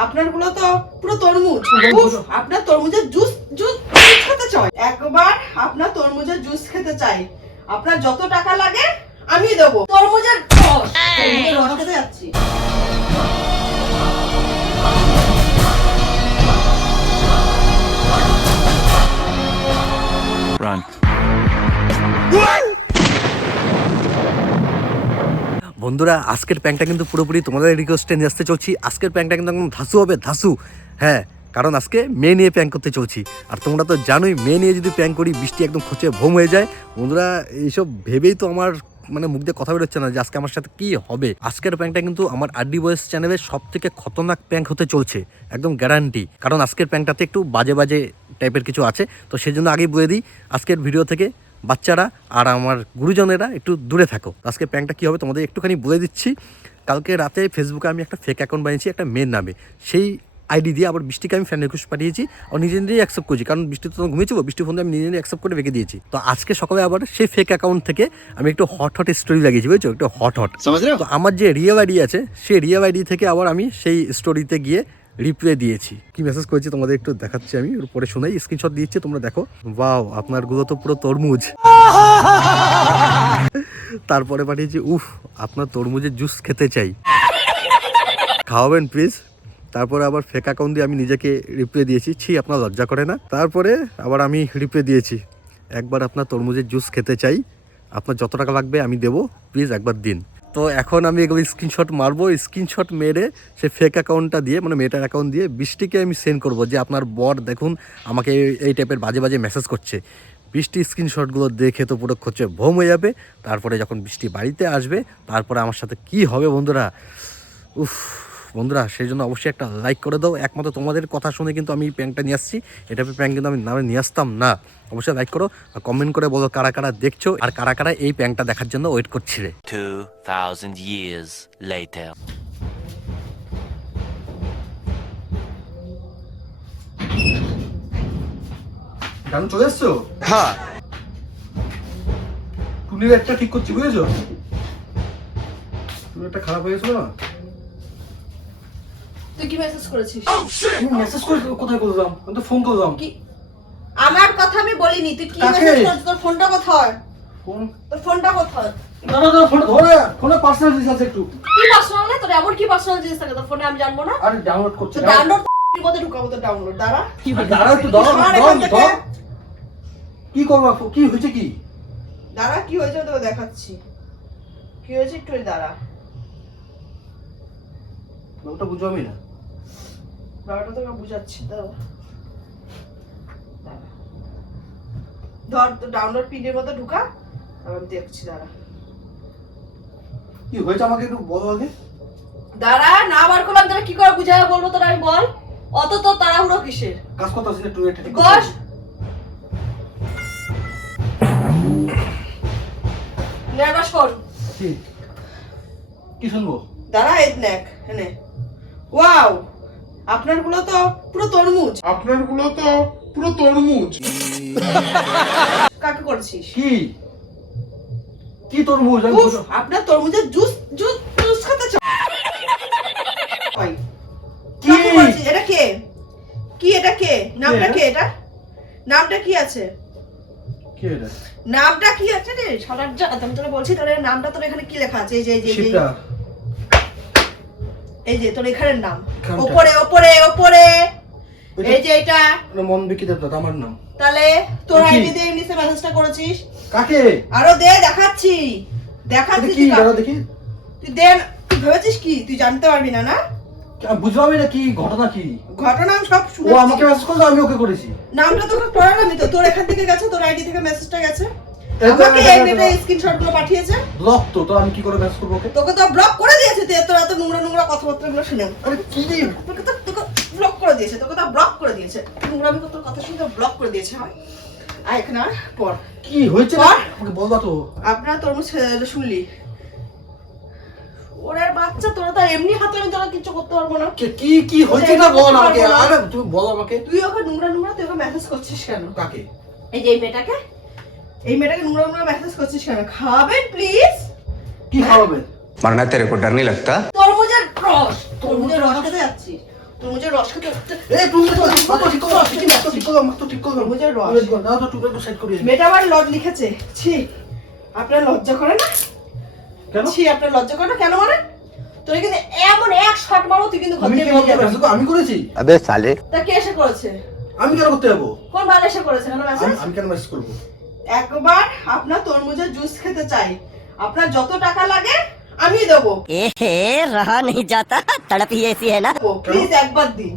আপনার গুলো তো পুরো তরমুজ। আপনার তরমুজের জুস জুস খেতে চাই, একবার আপনার তরমুজের জুস খেতে চাই। আপনার যত টাকা লাগে আমি দেবো। তরমুজের রস খেতে যাচ্ছি। বন্ধুরা, আজকের প্র্যাঙ্কটা কিন্তু পুরোপুরি তোমাদের রিকোয়েস্টে নিয়ে আসতে চলছি। আজকের প্র্যাঙ্কটা কিন্তু একদম ধাসু হবে, ধাসু। হ্যাঁ, কারণ আজকে মেয়ে নিয়ে প্র্যাঙ্ক করতে চলছি। আর তোমরা তো জানোই, মেয়ে নিয়ে যদি প্র্যাঙ্ক করি বৃষ্টি একদম খোঁচে ভোম হয়ে যায়। বন্ধুরা, এইসব ভেবেই তো আমার মুখ দিয়ে কথা বেরোচ্ছে না যে আজকে আমার সাথে কি হবে। আজকের প্র্যাঙ্কটা কিন্তু আমার আরডি বয়েস চ্যানেলের সব থেকে খতরনাক প্র্যাঙ্ক হতে চলছে, একদম গ্যারান্টি। কারণ আজকের প্র্যাঙ্কটাতে একটু বাজে বাজে টাইপের কিছু আছে, তো সেই জন্য আগেই বলে দিই, আজকের ভিডিও থেকে বাচ্চারা আর আমার গুরুজনেরা একটু দূরে থাকো। আজকে প্র্যাঙ্কটা কী হবে তোমাদের একটুখানি বলে দিচ্ছি। কালকে রাতে ফেসবুকে আমি একটা ফেক অ্যাকাউন্ট বানিয়েছি একটা মেয়ের নামে। সেই আইডি দিয়ে আবার বৃষ্টিকে আমি ফ্রেন্ড রিকোয়েস্ট পাঠিয়েছি আর নিজে নিজেই অ্যাকসেপ্ট করেছি, কারণ বৃষ্টি তো ঘুমিয়েছিল, বৃষ্টি ফোন আমি নিজে নিজে অ্যাকসেপ্ট করে রেখে দিয়েছি। তো আজকে সকালে আবার সেই ফেক অ্যাকাউন্ট থেকে আমি একটু হট স্টোরি লাগিয়েছি, বুঝছো, একটু হট। তো আমার যে রিয়েল আইডি আছে সেই রিয়েল আইডি থেকে আবার আমি সেই স্টোরিতে গিয়ে রিপ্লাই দিয়েছি। কি মেসেজ করেছি তোমাদের একটু দেখাচ্ছি, আমি ওর পরে শোনাই, স্ক্রিনশট দিচ্ছি, তোমরা দেখো। ওয়াও, আপনার গুলো তো পুরো তরমুজ। তারপরে পাঠিয়েছি, উফ, আপনার তরমুজের জুস খেতে চাই, খাওয়াবেন প্লিজ। তারপরে আবার ফেক অ্যাকাউন্ট দিয়ে আমি নিজেকে রিপ্লাই দিয়েছি, ছি আপনার লজ্জা করে না। তারপরে আবার আমি রিপ্লাই দিয়েছি, একবার আপনার তরমুজের জুস খেতে চাই, আপনার যত টাকা লাগবে আমি দেবো, প্লিজ একবার দিন। তো এখন আমি এগুলো স্ক্রিনশট মারবো, স্ক্রিনশট মেরে সে ফেক অ্যাকাউন্টটা দিয়ে, মেয়েটার অ্যাকাউন্ট দিয়ে বৃষ্টিকে আমি সেন্ড করবো যে আপনার বর দেখুন আমাকে এই টাইপের বাজে বাজে মেসেজ করছে। বৃষ্টি স্ক্রিনশটগুলো দেখে তো পুরো খোঁচে ভোম হয়ে যাবে। তারপরে যখন বৃষ্টি বাড়িতে আসবে তারপরে আমার সাথে কি হবে বন্ধুরা, উফ। বন্ধুরা, সেই জন্য অবশ্যই একটা লাইক করে দাও। একমাত্র তোমাদের কথা শুনে কিন্তু আমি প্র্যাঙ্কটা নিয়ে আসছি, এটা প্র্যাঙ্ক কিন্তু আমি নামে নিয়ে আসতাম না। অবশ্যই লাইক করো আর কমেন্ট করে বলো কারা কারা দেখছো আর কারা কারা এই প্র্যাঙ্কটা দেখার জন্য ওয়েট করছিলে। 2000 years later. গান চলে এসছো? হ্যাঁ, টুনির একটা ঠিক করছি, বুঝেছো? টুনি একটা খারাপ হয়ে গেছিল না? তুই কি মেসেজ করেছিস? তুমি মেসেজ করে কোথায় করলাম? আমি তো ফোন করলাম। কি আমার কথা আমি বলিনি, তুই কি কাকে? মেসেজ করেছিস? তোর ফোনটা কোথায়? ফোন? তোর ফোনটা কোথায়? না না না, ফোন ধরে, ফোনে পার্সোনাল জিনিস আছে একটু। কি পার্সোনাল না? তোর এমন কি পার্সোনাল জিনিস থাকে তোর ফোনে আমি জানবো না? আরে ডাউনলোড করছি। তো ডাউনলোড এর মধ্যে ঢুকাবো তো ডাউনলোড দাঁড়া। দাঁড়াও একটু, দাঁড়াও সর এখান থেকে। দাঁড়াও। কি করবো? কি হয়েছে? কি দাঁড়া, কি হয়েছে তোকে দেখাচ্ছি। কি হয়েছে একটু দাঁড়া। ওটা বুঝো আমি না। দাঁড়াটা তোকে বুঝাচ্ছি, দাঁড়া। ধর তো ডাউনলোড পিনের মধ্যে ঢুকা, আমি দেখছি, দাঁড়া। কি হয়েছে আমাকে একটু বলো আগে। দাঁড়া, না বার করলাম তোরা কি করে বুঝায় বলবো তোরা, আমি বল। অত তো তাড়াহুড়ো কিসের? কাজ করতে আসি না, টুনি একটা ঠিক বস। নেবা শোন। কি কি শুনবো? দাঁড়া, এই নেক এনে। ওয়াও, আপনার গুলো তো পুরো তরমুজ। কাকে করছিস? কি কি তরমুজ? আমি উফ, আপনার তরমুজের জুস জুস জুস খেতে চাই। কি? কাকে করছিস? এটা কে? কি এটা কে? নামটা কে এটা? নামটা কি আছে? কি এটা? নামটা কি আছে রে? শালার জাত, আমি তোরে বলছি তোর নামটা, তোর এখানে কি লেখা আছে? এই যে এই যে শিপটা। এই যে তোর এখানের নাম এখানটা। উপরে উপরে উপরে, এই যে এটা। মন বিকি দেবতা আমার নাম। তাহলে তোর কি? আইডি দিয়ে নিচে মেসেজটা করেছিস। কাকে? আরো দে, দেখাচ্ছি দেখাচ্ছি। কি দাঁড়া দেখি। তুই দেন, তুই ভেবেছিস কি তুই জানতে পারবি না? না বুঝলাম না, কি ঘটনা? কি ঘটনা আমি সব ও শুনেছি। আমাকে মেসেজ করলো, আমি ওকে করেছি। নামটা তোকে পড়ালামই তো, তোর এখান থেকে গেছে, তোর আইডি থেকে মেসেজটা গেছে। এই তো, আমাকে এই তো, এই এই তো। মেয়েটা স্ক্রিনশট গুলো পাঠিয়েছে। ব্লক তো, তো আমি কি করে মেসেজ করবো ওকে? তোকে তো ব্লক করে দিয়েছে, তুই তোর এত নোংরা নোংরা কথাবার্তা গুলো শুনে। আরে কি রে? তোকে ব্লক করে দিয়েছে, তোকে তো ব্লক করে দিয়েছে। নোংরামি তোর কথা শুনে ব্লক করে দিয়েছে। হয় আর এখানে আর পর কি হয়েছে বল। আমাকে বলবা তো। আপনার তরমুজ শুনলি? ওরে বাচ্চা, তোরা তো এমনি হাতে আমি তোরা কিছু করতে পারবো না। কি কি হয়েছে না বল আমাকে। আরে তুমি বলো আমাকে। তুই ওকে নোংরা নোংরা তুই ওকে মেসেজ করছিস কেন? কাকে? এই যে এই মেয়েটাকে নোংরা নোংরা মেসেজ করছিস কেন? খাবেন প্লিজ? কি খাওয়াবে? मरना तेरे को डर नहीं लगता? তরমুজের রস খেতে যাচ্ছিস। তরমুজের রস খেতে এই তুমি তো ঠিক করো ঠিক করো তরমুজের রস। না তো তুমি একটু সাইড করিয়ে মেয়েটা আবার লজ লিখেছে। ছি, আপনার লজ্জা করে না? কেন ছি, আপনার লজ্জা করে না? কেন মানে? তুই কিন্তু এমন এক শট মারো তুই কিন্তু ঘর আমি থেকে কি বেরিয়ে যাবি। আমি করেছি আবে সালে তা কে এসে করেছে? আমি কেন করতে যাবো কোন বাল এসে করেছে? কেন মেসেজ? আমি কেন মেসেজ করবো একবার আপনার তরমুজের জুস খেতে চাই, আপনার যত টাকা লাগে আমি দেবো। एहे रहा नहीं जाता तड़प ही ऐसी है ना প্লিজ একবার দিন।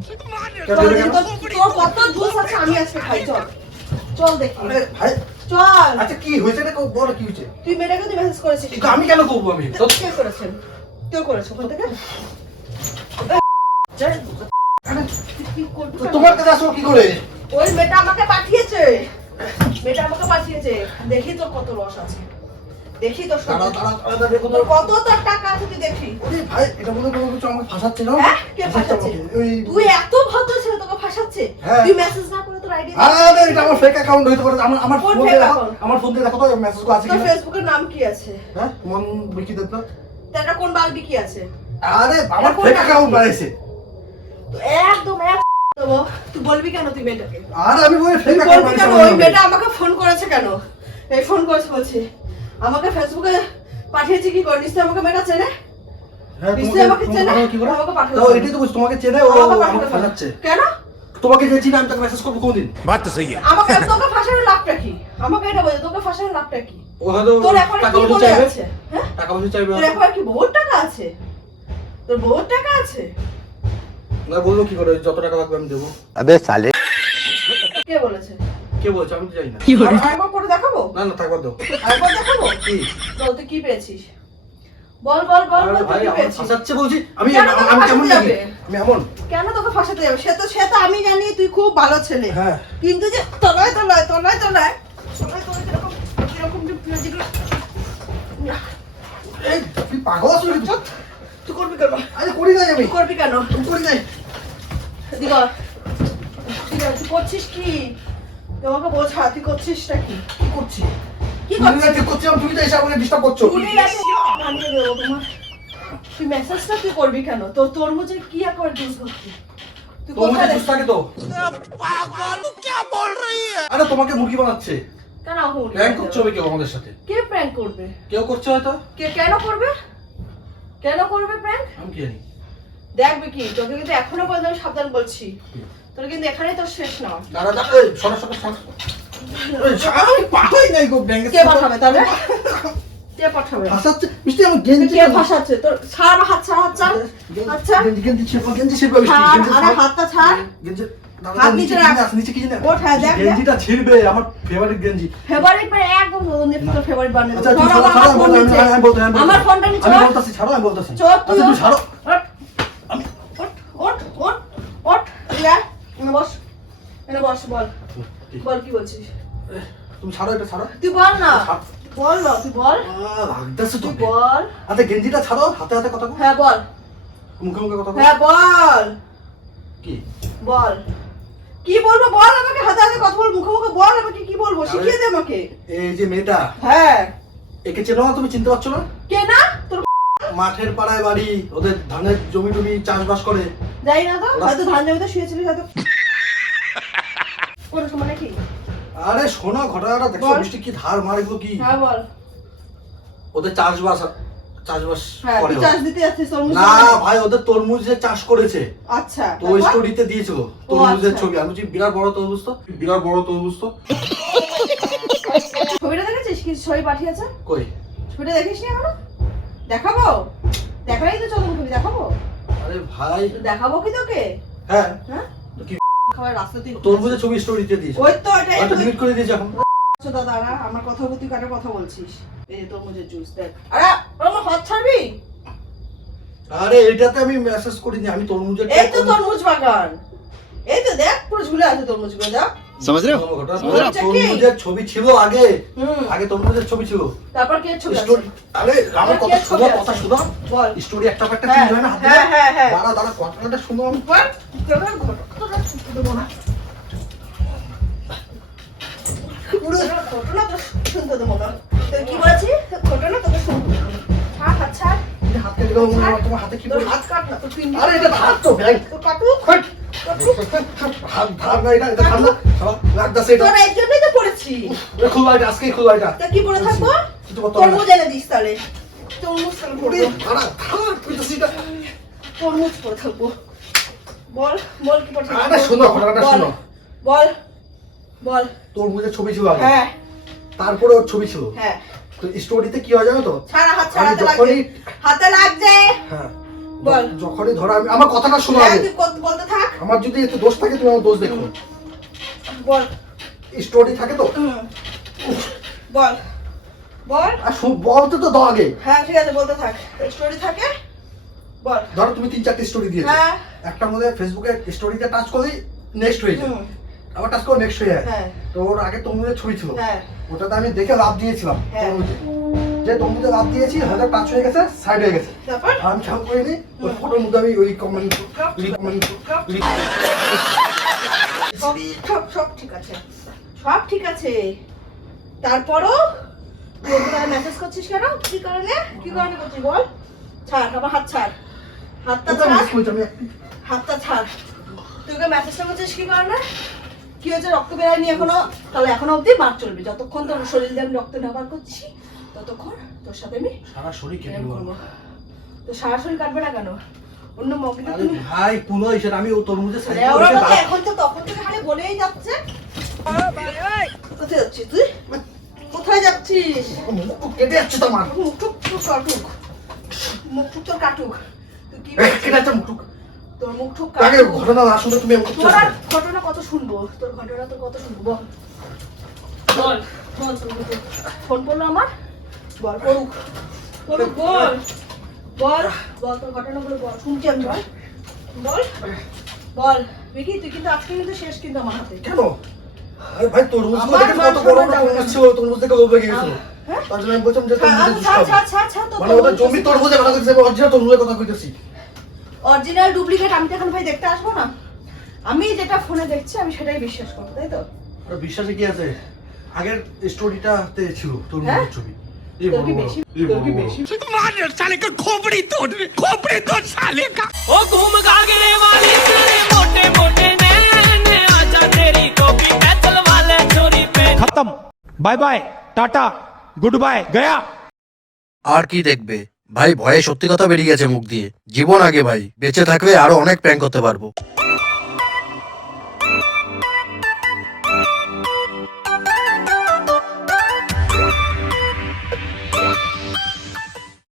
কেন তোর কেন? তোর কত জুস আছে আমি আজকে খাই। চল চল দেখি, আরে ভাই চল। আচ্ছা কি হয়েছে না বলো কি হয়েছে তুই মেয়েটাকে তুই মেসেজ করেছিস? কিন্তু আমি কেন করবো আমি তো কে করেছেন? কেউ করেছে ওখান থেকে? কি করছিস? তোমার কাছে আসবো কি করে ওই মেয়েটা আমাকে পাঠিয়েছে, মেয়েটা আমাকে পাঠিয়েছে। দেখি তোর কত রস আছে, দেখি তোর দাঁড়াও সব- দাঁড়াও দাঁড়াও দেখো তো তোর কত তোর টাকা আছে তুই দেখি। ওরে ভাই এটা মনে কোনো কিছু আমাকে ফাঁসাচ্ছে না হ্যাঁ? কে ফাঁসাচ্ছে? ওই তুই এত ভদ্র ছেলে তোকে ফাঁসাচ্ছে? হ্যাঁ। তুই মেসেজ না করে তোর আইডি আরে এটা আমার ফেক অ্যাকাউন্ট হইতে পারে আমার কোন ফোন দিয়ে fake দেখো account? আমার ফোন দিয়ে দেখো তো মেসেজ গুলো আছে তোর কিনা ফেসবুকের নাম কি আছে? হ্যাঁ মন বিকি দেব না তো এটা কোন বালবি কি আছে? আরে আমার এটা কোন ফেক account? অ্যাকাউন্ট বানাইছে তো একদম এক দেবো। তুই বলবি কেন তুই মেয়েটাকে? আরে আমি ওই ফেক তুই অ্যাকাউন্ট বলবি কেন? ওই মেয়েটা আমাকে ফোন করেছে কেন? এই ফোন করেছে বলছে আমাকে ফেসবুকে পাঠিয়েছে কি করে? নিশ্চয়ই আমাকে মেয়েটা চেনে। হ্যাঁ নিশ্চয়ই আমাকে চেনে। কি করে আমাকে পাঠালো। তো এটাই তো বলছি তোমাকে চেনে ও আমাকে পাঠালো আমাকে কেন? ফাঁসাচ্ছে কেন? তোমাকে যে চিনি আমি তাকে মেসেজ করবো কোনদিন আমাকে তোকে ফাঁসানোর লাভটা কি? আমাকে এটা বলে তোকে ফাঁসানোর লাভটা কি? ও হয়তো তোর এখন টাকা কি পয়সা বলে চাইবে আছে? হ্যাঁ? টাকা পয়সা চাইবে তোর এখন কি বহুত টাকা আছে? তোর বহুত টাকা আছে? না বললো কি করে যত টাকা লাগবে আমি দেবো আবে সালে কে বলেছে? কে বলছে আমি তো জানি না আরেকবার করে দেখাবো? না না থাকবার দাও আরেকবার দেখাবো? কি বল তুই কি পেয়েছিস? বল বল বল আরে বল তুই ভাই কি আমার পেয়েছিস? ফাঁসাচ্ছে বলছি আমি কেন তোকে আমি কেমন ফাঁসাতে লাগি যাবে? আমি এমন কেন তোকে ফাঁসাতে যাবে? সে তো আমি জানি তুই খুব ভালো ছেলে। হ্যাঁ কিন্তু যে তলায় তলায় তলায় তলায় তলায় তলায় এরকম যেগুলো এই তুই পাগল আছিস নাকি তুই? তুই করবি কেন? আরে করি নাই আমি তুই করবি কেন? তুমি করি নাই দিগা তুই করছিস কি? তোমাকে বোঝা তুই করছিসটা কি? কি করছি কি তুমি না করছিস? ঠিক করছিলাম তুমি তো এসে আমাকে ডিস্টার্ব করছো তুই ভাঙিয়ে দেবো তোমার। তুই মেসেজটা তুই করবি কেন? তোর তরমুজে কি একবার জুস ভর্তি? তুই তোমার কোথায় জুস থাকে তো আরে তোমাকে মুরগি বানাচ্ছে কেন হুড়ি প্র্যাঙ্ক করছে হবে কেউ আমাদের সাথে কে প্র্যাঙ্ক করবে? কেউ করছে হয়তো কে কেন করবে? কেন করবে প্র্যাঙ্ক? আমি কি জানি দেখবে কি তোকে কিন্তু এখনো পর্যন্ত আমি সাবধান বলছি, তোর কিন্তু এখানেই তোর শেষ না। দাঁড়া দাঁড়া এই সরা সরা সরা এই আমি পাঠাই নাই গো ব্যাংকে কে পাঠাবে তাহলে? কে পাঠাবে? ফাঁসাচ্ছে মিষ্টি আমার গেঞ্জি কে ফাঁসাচ্ছে? তোর ছাড় হাত ছাড় হাত ছাড় আচ্ছা গেঞ্জি গেঞ্জি ছিড়বা গেঞ্জি ছিড়বা মিষ্টি ছাড় গেঞ্জি আরে হাতটা ছাড়। গেঞ্জি দাঁড়া, হাত দাঁড়া, নিচে নিচে রাখ। কি আছে, নিচে কি জানি না? ওঠ, হ্যাঁ, দেখ, দেখ। গেঞ্জিটা ছিড়বে আমার ফেভারিট গেঞ্জি ফেভারিট মানে একদম তোর ফেভারিট বানিয়ে আচ্ছা দেবো। তুই ধর ছাড়ো, আমার ছাড়ো, ফোন নিচে। আমি বলতে আমার ফোনটা নিচে আমি রাখ। বলতাছি ছাড়ো আমি বলতাছি চল তুই আচ্ছা তুই ছাড়ো ওঠ ওঠ ওঠ ওঠ ইয়া এনে বস এনে বস বল বল কি বলছিস? তুমি ছাড়ো এটা ছাড়ো তুই বল না ছাড়। বল না তুই বল লাগতেছে তো তুই বল আচ্ছা গেঞ্জিটা ছাড়ো হাতে হাতে কথা বল হ্যাঁ বল মুখে মুখে কথা বল হ্যাঁ বল কি বল কি বলবো বল আমাকে হাতে হাতে কথা বল মুখে মুখে বল আমাকে কি বলবো শিখিয়ে দে আমাকে এই যে মেয়েটা হ্যাঁ একে চেনো না তুমি চিনতে পারছো না কে না তোর মাঠের পাড়ায় বাড়ি ওদের ধানের জমি টমি চাষবাস করে যাই না তো হয়তো ধান জমিতে শুয়েছিলিস হয়তো কোন সময় নাকি আরে শোনো ঘটনাটা দেখছো বল। বৃষ্টি কি ধার মার এগুলো কি হ্যাঁ বল ওদের চাষবাস হ্যাঁ করে তুই ওরা। চাষ দিতে যাচ্ছিস তরমুজ না বাগানে? ভাই ওদের তরমুজ যে চাষ করেছে আচ্ছা তো ওই তারপর? স্টোরিতে দিয়েছিল তরমুজের আচ্ছা। ছবি আমি বলছি বিরাট বড় তরমুজ তো বিরাট বড় তরমুজ তো ছবিটা দেখেছিস কি ছবি পাঠিয়েছে কই ছবিটা দেখিস নি এখনো দেখাবো দেখাই তো চলো মুখে দেখাবো আরে ভাই দেখাবো কি তোকে হ্যাঁ হ্যাঁ তো কি খাবার রাস্তাতে তরমুজের ছবি স্টোরিতে দিয়েছে ওই তো এটাই হয়তো ডিলিট করে দিয়েছে এখন দাদা আমার কথা তুই কারে কথা বলছিস এই যে তরমুজের জুস দেখ আরে আমার হাত ছাড়বি আরে এটাতে আমি মেসেজ করিনি আমি তরমুজের এই তো তরমুজ বাগান এই তো দেখ পুরো ঝুলে আছে তরমুজগুলো দেখ তরমুজের ছবি ছিল আগে হুম আগে তরমুজের ছবি ছিল তারপর কি ছবি আছে? স্টোরি আরে আমার কথা ছবি শোনো আছে? কথা শোনো বল স্টোরি একটা একটা হ্যাঁ, চেঞ্জ হয় না হাতে হ্যাঁ, হ্যাঁ, হ্যাঁ। দাঁড়া দাঁড়া কথাটা শোনো আমি বল তোরা ঘটনা শুনতে দেবো না পুরো ঘটনা তো শুনতে দেবো না তুই কি বলছিস ঘটনা তোকে শুনতে দেবো না ছাড় হাত ছাড় তুমি হাত কেটে দাও, তোমার হাতে কি তোর পড়ে? হাত কাট না, তোর পিন আরে এটা ধার তো ব্যাংক। তোর কাটুক। হাত ধার না, এটা ধার না। লাগতেছে এটা। তোর এই জন্যই তো পড়েছি। খুলবা এটা, আজকেই খুলবা এটা। তা কি পরে থাকবো? কিছু করতে হবে না। তরমুজ এনে দিস তাহলে। তরমুজ তাহলে ওরে পরবো। ধারা, ধার কইতাছি এটা। তরমুজ পরে থাকবো। বল, বল কি পরে থাকবো? আরে শোনো, ঘটনাটা বল, শোনো। বল, বল। তোর মুখে ছবি ছিল আগে, হ্যাঁ, তারপরে ওর ছবি ছিল। হ্যাঁ। তো স্টোরিতে কি হয় জানো তো? ছাড়া হাত আমি ছাড়াতে লাগছে। যখনই- হাতে লাগছে। হ্যাঁ, বল। যখনই ধরো আমি আমার কথাটা শোনো হ্যাঁ, আগে। তুই বলতে থাক। আমার যদি এতে দোষ থাকে তুমি আমার দোষ দেখো। বল। স্টোরি থাকে তো, বল, বল। আর বলতে তো দাও আগে। হ্যাঁ, ঠিক আছে, বলতে থাক। স্টোরি থাকে। বল। ধরো তুমি 3-4টে স্টোরি দিয়েছো, হ্যাঁ। একটা মধ্যে ফেসবুকে স্টোরিতে টাচ করলেই নেক্সট হয়ে যায়, হুম। আবার টাচ করে নেক্সট হয়ে যায়। হ্যাঁ। তো ওর আগে তরমুজের ছবি ছিল, হ্যাঁ। ওটাতে আমি দেখে লাভ দিয়েছিলাম। হ্যাঁ। তরমুজে যে তরমুজে লাভ দিয়েছি হয়তো টাচ হয়ে গেছে, সাইড হয়ে গেছে, তারপর? আর আমি খেয়াল করিনি ওই ফটোর মধ্যে আমি ওই কমেন্ট সব ঠিক আছে, সব ঠিক আছে। তারপরও বন্ধুরা মেসেজ করছিস কেন? কি কারণে? কি কারণে করছিস বল? ছাড়, আমার হাত ছাড়, হাতটা ছাড়, হাতটা ছাড়। তুই মেসেজটা করছিস কি কারণে? কি হয়েছে? রক্ত বেরোয়নি এখনো? তাহলে এখনো অবধি মার চলবে। যতক্ষণ তোর শরীর দিয়ে আমি রক্ত না বার করছি ততক্ষণ তোর সাথে আমি সারা শরীর কেটে প্রেম গেল। করবো। তো সরাসরি কাটবে না কেন? অন্য মগিটা আরে তুমি ভাই পুনো সেটা আমি ও তরমুজে সাইড ওরা করে বলছে এখন তো তখন থেকে খালি বলেই যাচ্ছে। কোথায় যাচ্ছিস তুই? কোথায় যাচ্ছিস? মুখ কেটে যাচ্ছে তো আমার। মুখ টুক টুক কাটুক, মুখ টুক তোর কাটুক। তুই কি কেটে যাচ্ছে মুখ। তোর মুখ টুক আগে কাটুক। ঘটনা না শুনে তুমি এমন তোর করছো। আর ঘটনা কত শুনবো? তোর ঘটনা তোর কত শুনবো? বল, বল, বল। ফোন করলো আমার, বল করুক, করুক, বল, বল, বল তোর ঘটনাগুলো বল, শুনছি আমি। বল, বল, বল। বিকি তুই কিন্তু আজকে কিন্তু শেষ কিন্তু আমার হাতে। কেন? আরে ভাই তরমুজ আমার দেখে কত বড় বড় তরমুজ ছিল, তরমুজ দেখে লোভ লেগে গেছিল। হ্যাঁ? তার জন্য আমি বলছিলাম যে তরমুজে জুস ছাড়, খাবো। ছাড়, ছাড়, ছাড়, তোর মানে ওটা জমি তরমুজে কথা কইতেছি, আমি অরিজিনাল তরমুজের কথা কইতেছি। অরিজিনাল ডুপ্লিকেট আমি তো এখন ভাই দেখতে আসবো না। আমি যেটা ফোনে দেখছি আমি সেটাই বিশ্বাস করবো, তাই তো? আর বিশ্বাসে কি আছে? আগের স্টোরিটাতে ছিল হ্যাঁ? তরমুজের ছবি। এই তোর বড় কি বড়, বেশি? এই তোর বড় কি বড়। বেশি? ओ घूम गागरे वाली तेरे मोटे मोटे नैन आजा तेरी टोपी पैदल वाले छोरी पे खत्म bye bye tata goodbye गया। আর কি দেখবে ভাই, ভয়ে সত্যি কথা বেরিয়ে গেছে মুখ দিয়ে। জীবন আগে ভাই, বেঁচে থাকলে আরো অনেক প্র্যাঙ্ক করতে পারবো।